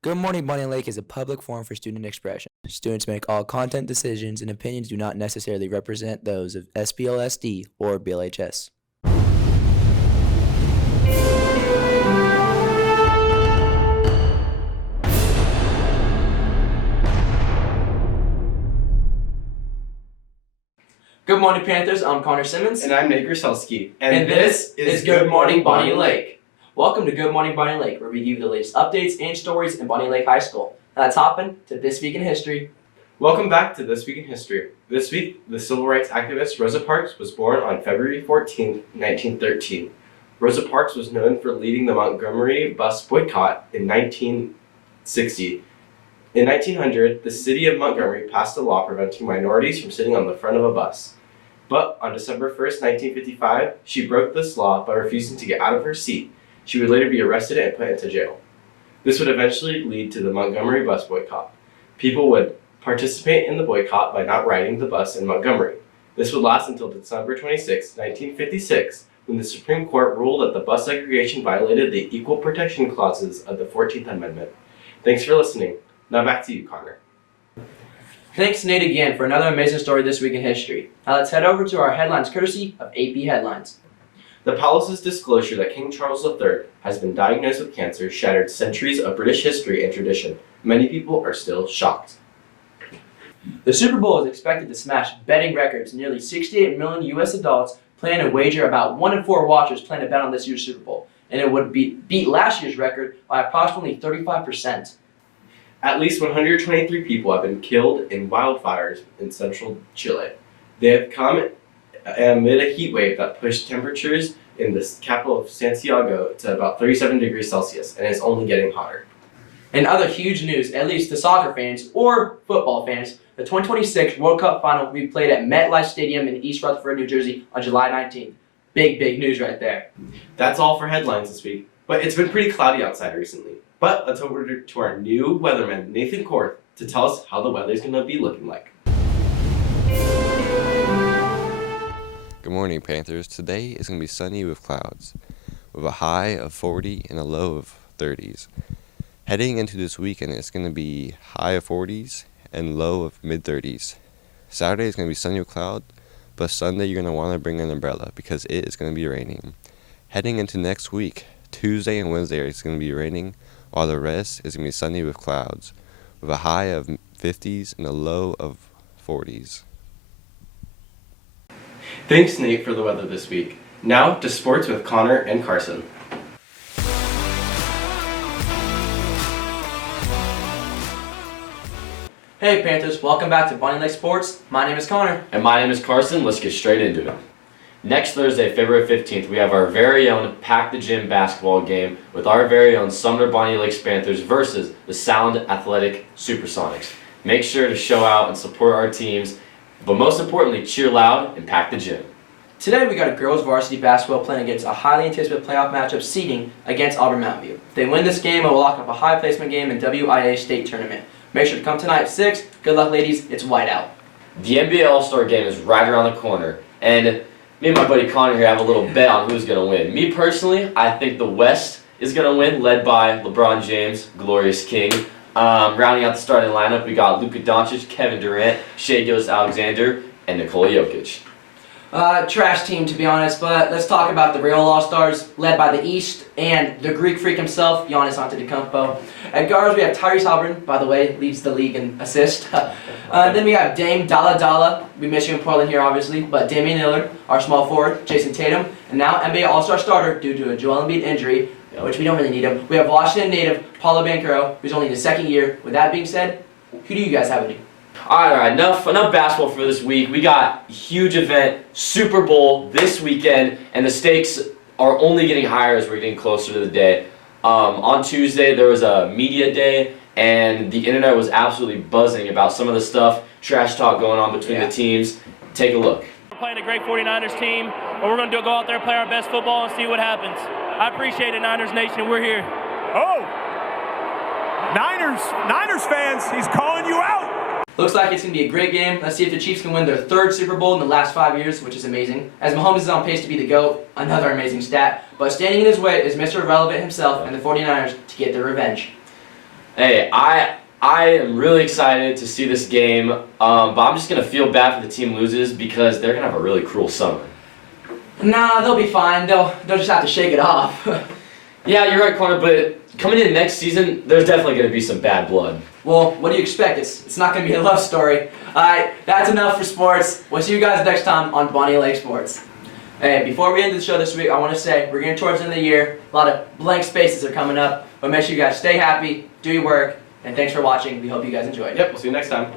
Good Morning Bonney Lake is a public forum for student expression. Students make all content decisions and opinions do not necessarily represent those of SBLSD or BLHS. Good morning, Panthers. I'm Connor Simmons. And I'm Nate Grzelski. And this is Good Morning Bonney Lake. Welcome to Good Morning Bonney Lake, where we give you the latest updates and stories in Bonney Lake High School. Now let's hop into This Week in History. Welcome back to This Week in History. This week, the civil rights activist Rosa Parks was born on February 14, 1913. Rosa Parks was known for leading the Montgomery bus boycott in 1960. In 1900, the city of Montgomery passed a law preventing minorities from sitting on the front of a bus. But on December 1st, 1955, she broke this law by refusing to get out of her seat. She would later be arrested and put into jail. This would eventually lead to the Montgomery bus boycott. People would participate in the boycott by not riding the bus in Montgomery. This would last until December 26, 1956, when the Supreme Court ruled that the bus segregation violated the Equal Protection Clauses of the 14th Amendment. Thanks for listening. Now back to you, Connor. Thanks, Nate, again for another amazing story this week in history. Now let's head over to our headlines courtesy of AP Headlines. The palace's disclosure that King Charles III has been diagnosed with cancer shattered centuries of British history and tradition. Many people are still shocked. The Super Bowl is expected to smash betting records. Nearly 68 million U.S. adults plan to wager. About 1 in 4 watchers plan to bet on this year's Super Bowl, and it would beat last year's record by approximately 35%. At least 123 people have been killed in wildfires in central Chile. They have come amid a heat wave that pushed temperatures in the capital of Santiago to about 37 degrees Celsius, and it's only getting hotter. In other huge news, at least to soccer fans or football fans, the 2026 World Cup final will be played at MetLife Stadium in East Rutherford, New Jersey on July 19th. Big news right there. That's all for headlines this week, but it's been pretty cloudy outside recently. But let's over to our new weatherman, Nathan Korth, to tell us how the weather's going to be looking like. Good morning, Panthers. Today is going to be sunny with clouds, with a high of 40 and a low of 30s. Heading into this weekend, it's going to be high of 40s and low of mid-30s. Saturday is going to be sunny with cloud, but Sunday you're going to want to bring an umbrella because it is going to be raining. Heading into next week, Tuesday and Wednesday it's going to be raining, while the rest is going to be sunny with clouds, with a high of 50s and a low of 40s. Thanks, Nate, for the weather this week. Now to sports with Connor and Carson. Hey Panthers, welcome back to Bonney Lake Sports. My name is Connor. And my name is Carson. Let's get straight into it. Next Thursday, February 15th, we have our very own Pack the Gym basketball game with our very own Sumner Bonney Lakes Panthers versus the Sound Athletic Supersonics. Make sure to show out and support our teams, but most importantly, cheer loud and pack the gym. Today we got a girls varsity basketball playing against a highly anticipated playoff matchup seeding against Auburn Mountain View. If they win this game, it will lock up a high placement game in WIA state tournament. Make sure to come tonight at 6. Good luck, ladies. It's white out. The NBA All-Star game is right around the corner, and me and my buddy Connor here have a little bet on who's going to win. Me personally, I think the West is going to win, led by LeBron James, glorious king. Rounding out the starting lineup, we got Luka Doncic, Kevin Durant, Shai Gilgeous-Alexander, and Nikola Jokic. Trash team, to be honest, but let's talk about the real All-Stars, led by the East and the Greek freak himself, Giannis Antetokounmpo. At guards, we have Tyrese Halliburton, by the way, leads the league in assists. Then we have Dame Dalla. We miss you in Portland here, obviously, but Damian Lillard, our small forward, Jason Tatum, and now NBA All-Star starter due to a Joel Embiid injury, which we don't really need him. We have Washington native Paolo Banchero, who's only in his second year. With that being said, who do you guys have with you? Alright, enough basketball for this week. We got a huge event, Super Bowl, this weekend, and the stakes are only getting higher as we're getting closer to the day. On Tuesday, there was a media day, and the internet was absolutely buzzing about some of the stuff, trash talk going on between the teams. Take a look. We're playing a great 49ers team, but we're going to go out there and play our best football and see what happens. I appreciate it, Niners Nation. We're here. Oh, Niners fans, he's calling you out. Looks like it's going to be a great game. Let's see if the Chiefs can win their 3rd Super Bowl in the last 5 years, which is amazing. As Mahomes is on pace to be the GOAT, another amazing stat. But standing in his way is Mr. Irrelevant himself and the 49ers to get their revenge. Hey, I am really excited to see this game, but I'm just going to feel bad for the team loses because they're going to have a really cruel summer. Nah, they'll be fine. They'll just have to shake it off. Yeah, you're right, Connor, but coming in next season, there's definitely going to be some bad blood. Well, what do you expect? It's not going to be a love story. Alright, that's enough for sports. We'll see you guys next time on Bonney Lake Sports. Hey, before we end the show this week, I want to say we're getting towards the end of the year. A lot of blank spaces are coming up. But make sure you guys stay happy, do your work, and thanks for watching. We hope you guys enjoyed. Yep, we'll see you next time.